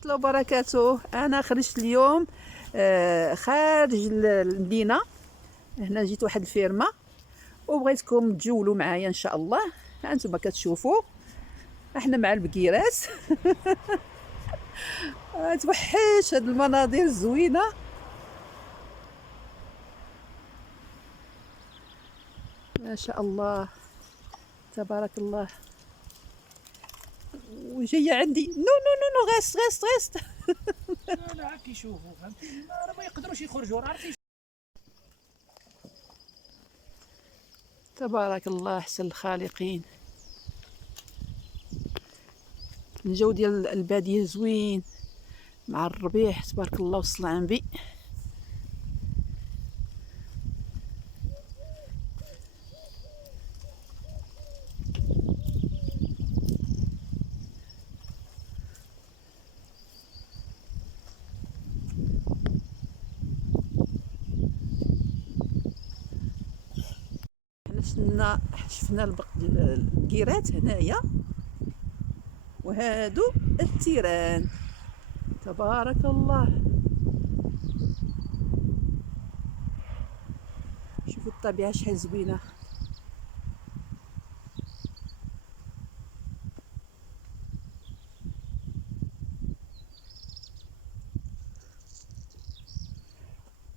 ورحمة الله وبركاته. أنا خرجت اليوم خارج المدينة. هنا جيت واحد الفيرما وبغيتكم تجولوا معايا إن شاء الله. أنتم كتشوفوا احنا مع البقيرات توحش هاد المناظر الزوينة. ما شاء الله تبارك الله. وجايه عندي نو نو نو نو غيست لا عاد كيشوفوا فهمتي، راه ما يقدروش يخرجوا، راه عرفتي. تبارك الله احسن الخالقين. الجو ديال الباديه زوين مع الربيع تبارك الله والصلاة على النبي. حنا شفنا البقيرات هنايا، وهادو التيران تبارك الله. شوفوا الطبيعة شحال زوينة.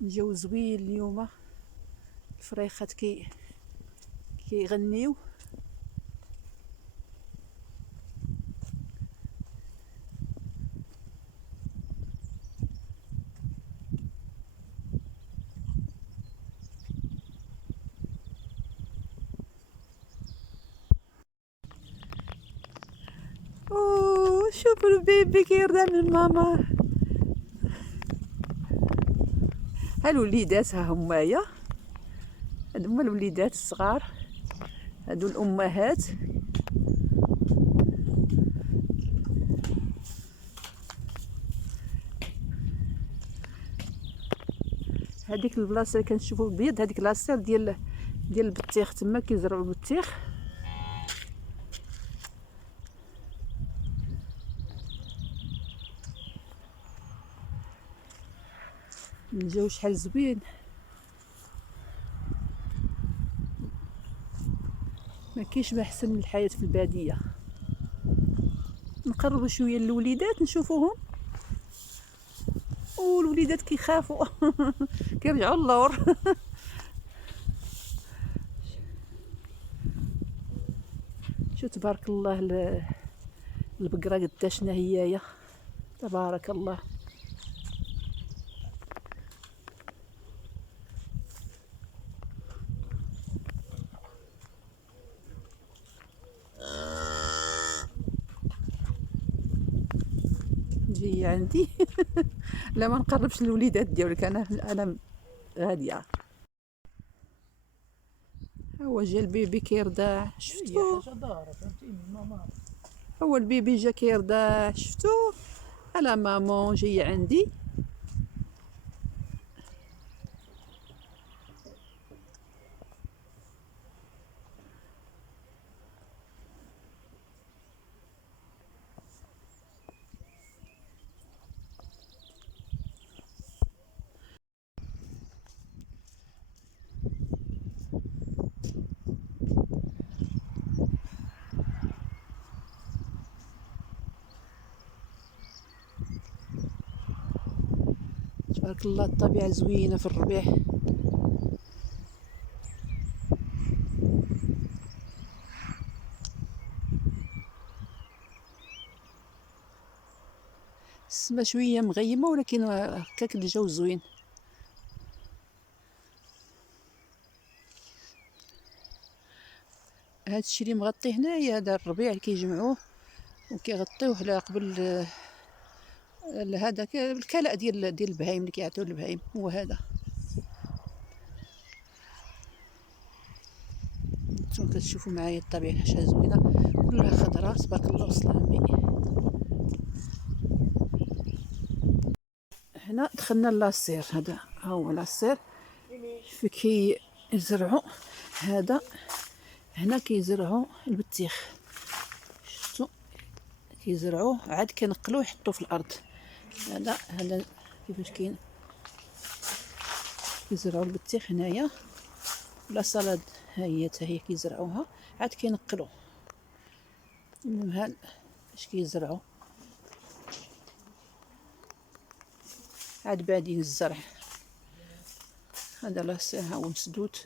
الجو زوين اليوم، الفريخات كيغنيو. اوه شوفوا البيبي كيرضع من ماما. ها الوليدات ها همايا، هادو هما الوليدات الصغار، هادو الامهات. هذيك البلاصه اللي كنشوفوا بيض، هذيك لاصير ديال البطيخ، تما كيزرعوا البطيخ. الجو شحال زوين، ما كاينش ما احسن من الحياه في الباديه. نقربوا شويه للوليدات نشوفوهم، والوليدات كيخافوا كيرجعوا اللور شو تبارك الله البقره قداشنا هيايا تبارك الله. جايه عندي لا ما نقربش الوليدات ديالك، انا غاديه. هو جا البيبي كيرضع، هي شفتو؟ حاجه دار فهمتيني ماما. هو البيبي جا كيرضع، شفتو؟ على مامون جايه عندي. تبارك الله الطبيعة زوينة في الربيع. السما شوية مغيمة ولكن هكاك الجو زوين. هاد الشي اللي مغطي هنايا هذا الربيع اللي كيجمعوه وكيغطيوه على قبل هذا الكلاء ديال البهايم اللي كيعطيو البهايم، هو هذا. نتوما كتشوفوا معايا الطبيعة شحال زوينة، كلها خضراء تبارك الله وصل على النبي. هنا دخلنا لاصير، هذا ها هو لاصير في كيزرعوا هذا. هنا كيزرعوا البطيخ، شفتوا كيزرعوه عاد كينقلوه يحطوه في الارض. هذا كيفاش كاين كيزرعوا البطيخ هنايا، ولا صلاد ها هي حتى هي كيزرعوها، عاد كينقلوا. المهم ها اش كيزرعوا، عاد بادين الزرع. هذا لاصق ها هو مسدود.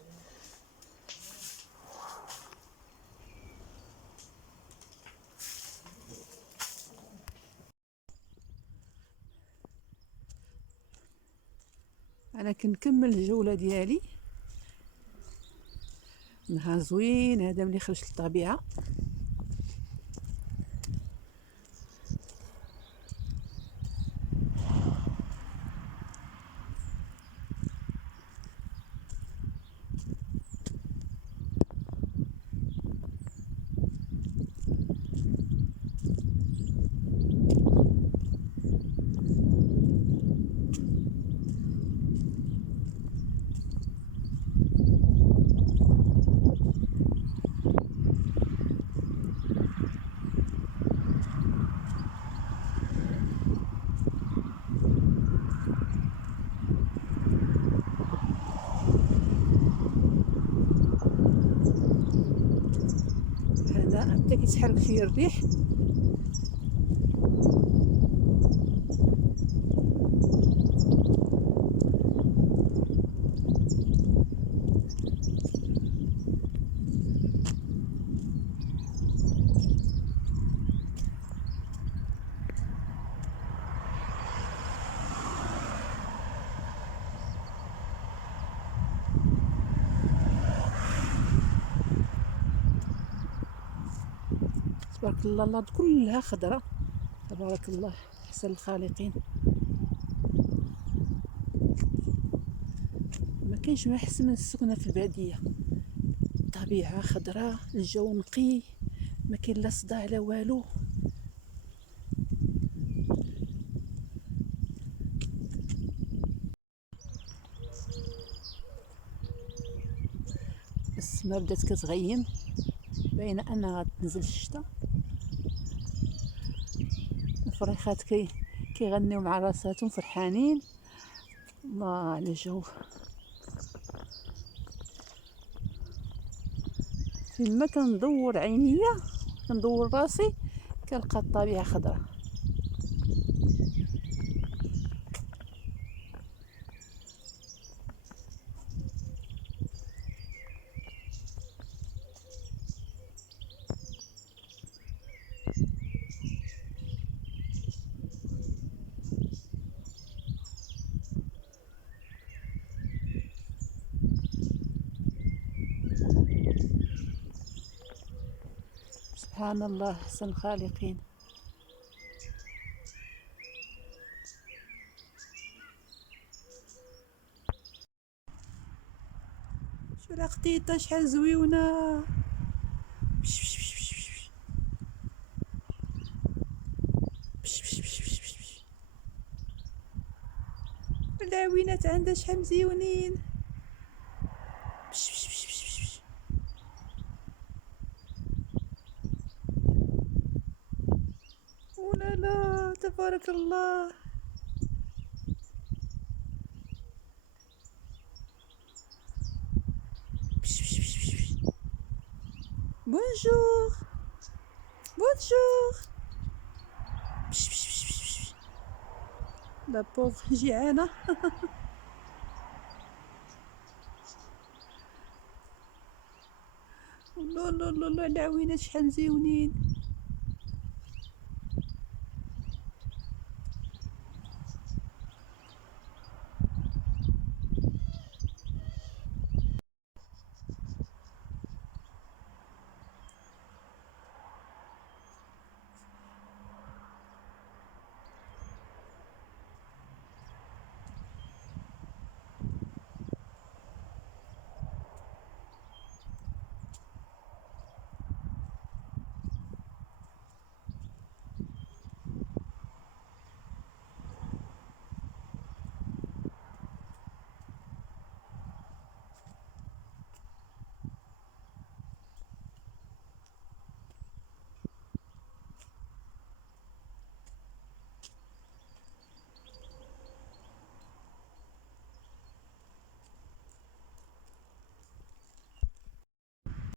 انا كنكمل الجوله ديالي. نهار زوين هذا ملي خرجت للطبيعه. هذا بدا كيتحرك فيه الريح. تبارك الله، الارض كلها خضره. تبارك الله، احسن الخالقين. ما كاينش ما احسن من السكنه في الباديه. الطبيعه خضراء، الجو نقي، ما كاين لا صداع لا والو. السما بدات كتغيم، باينه انها غتنزل الشتا. الفريخات كيغنيو مع راساتهم فرحانين. الله على الجو. فيما كندور عينيا، كندور راسي، كنلقى الطبيعه خضراء. سبحان الله، احسن الخالقين. شو القطيطه شحال زويونه. العوينات عندها شحال مزيونين. ولا لا، تبارك الله. بونجور بونجور. لا بوف جيعانه. لا لا لا لا، العوينات شحال مزيونين.